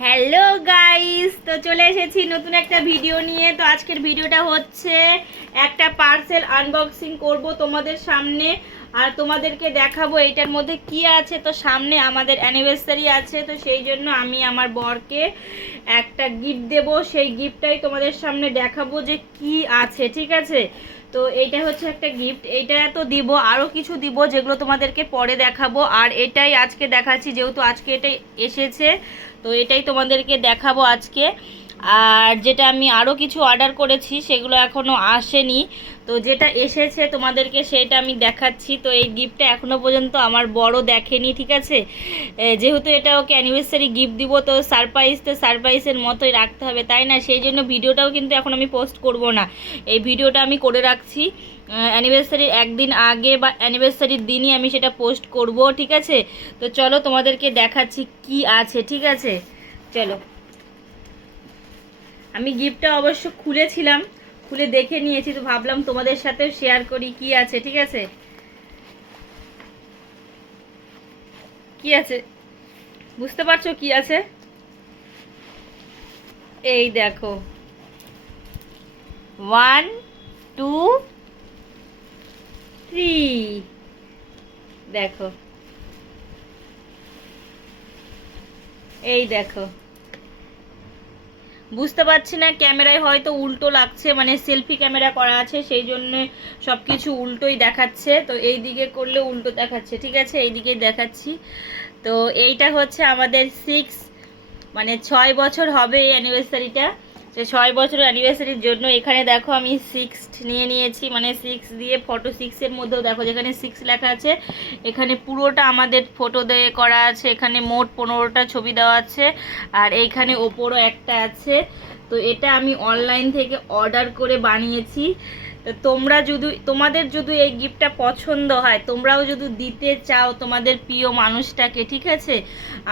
Hello guys, তো চলে এসেছি নতুন একটা ভিডিও নিয়ে। তো আজকের ভিডিওটা হচ্ছে একটা পার্সেল আনবক্সিং করব তোমাদের সামনে, আর তোমাদেরকে দেখাবো এটার মধ্যে কি আছে। তো সামনে আমাদের অ্যানিভার্সারি আছে, তো সেই জন্য আমি আমার বরকে একটা গিফট দেব। সেই গিফটটাই তোমাদের সামনে দেখাবো যে কি আছে, ঠিক আছে। তো এইটা হচ্ছে একটা গিফট, এইটা তো দিব, আরও কিছু দিব যেগুলো তোমাদেরকে পরে দেখাবো। আর এটাই আজকে দেখাচ্ছি যেহেতু আজকে এটাই এসেছে, তো এটাই তোমাদেরকে দেখাবো আজকে। আর যেটা আমি আরও কিছু অর্ডার করেছি সেগুলো এখনও আসেনি, তো যেটা এসেছে তোমাদেরকে সেটা আমি দেখাচ্ছি। তো এই গিফটটা এখনও পর্যন্ত আমার বড় দেখেনি, ঠিক আছে। যেহেতু এটা ওকে অ্যানিভার্সারি গিফট দিব, তো সারপ্রাইজের মতোই রাখতে হবে, তাই না? সেই জন্য ভিডিওটাও কিন্তু এখন আমি পোস্ট করব না, এই ভিডিওটা আমি করে রাখছি অ্যানিভার্সারির একদিন আগে বা অ্যানিভার্সারির দিনই আমি সেটা পোস্ট করব, ঠিক আছে। তো চলো তোমাদেরকে দেখাচ্ছি কি আছে, ঠিক আছে। চলো, আমি গিফটটা অবশ্য খুলেছিলাম, খুলে দেখে নিয়েছি, তো ভাবলাম তোমাদের সাথে শেয়ার করি কি আছে, ঠিক আছে। কি আছে বুঝতে পারছো কি আছে? এই দেখো, 1 2 3, দেখো, এই দেখো। বুঝতে পারছি না, ক্যামেরায় হয়তো উল্টো লাগছে, মানে সেলফি ক্যামেরা করা আছে সেই জন্য সব কিছু উল্টোই দেখাচ্ছে। তো এই দিকে করলে উল্টো দেখাচ্ছে, ঠিক আছে, এই দিকেই দেখাচ্ছি। তো এইটা হচ্ছে আমাদের 6 বছর হবে এই অ্যানিভার্সারিটা। তো 6 বছরের অ্যানিভার্সারির জন্য এখানে দেখো আমি 6 নিয়ে নিয়েছি, মানে 6 দিয়ে ফটো, 6-এর মধ্যেও দেখো যেখানে 6 লেখা আছে, এখানে পুরোটা আমাদের ফটো দিয়ে করা আছে। এখানে মোট 15টা ছবি দেওয়া আছে, আর এইখানে ওপরও একটা আছে। তো এটা আমি অনলাইন থেকে অর্ডার করে বানিয়েছি। তো তোমাদের যদি এই গিফটটা পছন্দ হয়, তোমরাও যদি দিতে চাও তোমাদের প্রিয় মানুষটাকে, ঠিক আছে,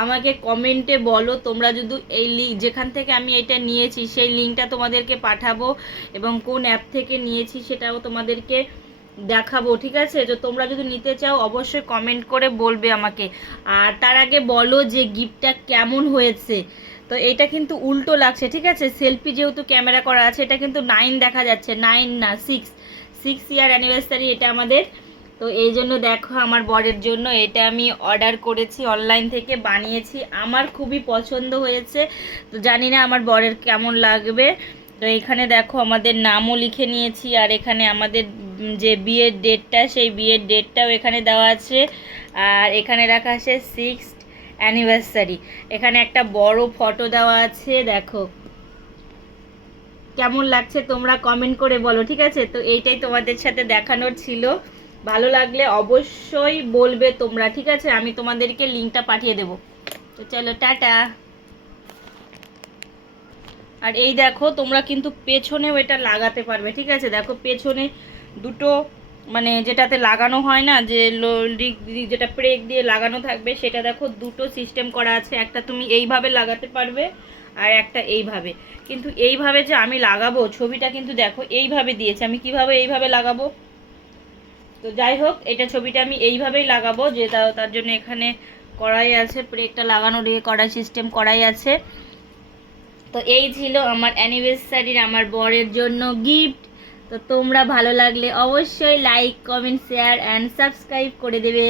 আমাকে কমেন্টে বলো। তোমরা যদি এই লিঙ্ক, যেখান থেকে আমি এটা নিয়েছি সেই লিঙ্কটা তোমাদেরকে পাঠাবো, এবং কোন অ্যাপ থেকে নিয়েছি সেটাও তোমাদেরকে দেখাবো, ঠিক আছে। তো তোমরা যদি নিতে চাও অবশ্যই কমেন্ট করে বলবে আমাকে। আর তার আগে বলো যে গিফটটা কেমন হয়েছে। তো এটা কিন্তু উল্টো লাগছে, ঠিক আছে, সেলফি যেহেতু ক্যামেরা করা আছে, এটা কিন্তু 9 দেখা যাচ্ছে, 9 না 6 ইয়ার অ্যানিভার্সারি এটা আমাদের। তো এই জন্য দেখো আমার বরের জন্য এটা আমি অর্ডার করেছি, অনলাইন থেকে বানিয়েছি, আমার খুবই পছন্দ হয়েছে। তো জানি না আমার বরের কেমন লাগবে। তো এখানে দেখো আমাদের নামও লিখে নিয়েছি, আর এখানে আমাদের যে বিয়ের ডেটটা, সেই বিয়ের ডেটটাও এখানে দেওয়া আছে। আর এখানে রাখা আছে 6th অ্যানিভার্সারি। এখানে একটা বড় ফটো দেওয়া আছে, দেখো কেমন লাগছে তোমরা কমেন্ট করে বলো, ঠিক আছে। তো এইটাই তোমাদের সাথে দেখানোর ছিল, ভালো লাগলে অবশ্যই বলবে তোমরা, ঠিক আছে, আমি তোমাদেরকে লিঙ্কটা পাঠিয়ে দেবো। তো চলো, টাটা। আর এই দেখো তোমরা কিন্তু পেছনেও এটা লাগাতে পারবে, ঠিক আছে। দেখো পেছনে দুটো, মানে যেটাতে লাগানো হয় না, যে যেটা প্রেক দিয়ে লাগানো থাকবে, সেটা দেখো দুটো সিস্টেম করা আছে, একটা তুমি এইভাবে লাগাতে পারবে আর একটা এইভাবে। কিন্তু এইভাবে যে আমি লাগাবো ছবিটা, কিন্তু দেখো এইভাবে দিয়েছে, আমি কিভাবে এইভাবে লাগাবো। তো যাই হোক, এটা ছবিটা আমি এইভাবেই লাগাবো, যে তার জন্য এখানে কড়াই আছে, প্রেকটা লাগানোর কড়াই সিস্টেম কড়াই আছে। তো এই ছিল আমার অ্যানিভার্সারির আমার বরের জন্য গিফট। তো তোমরা ভালো লাগলে অবশ্যই like, comment, share and subscribe করে দেবে।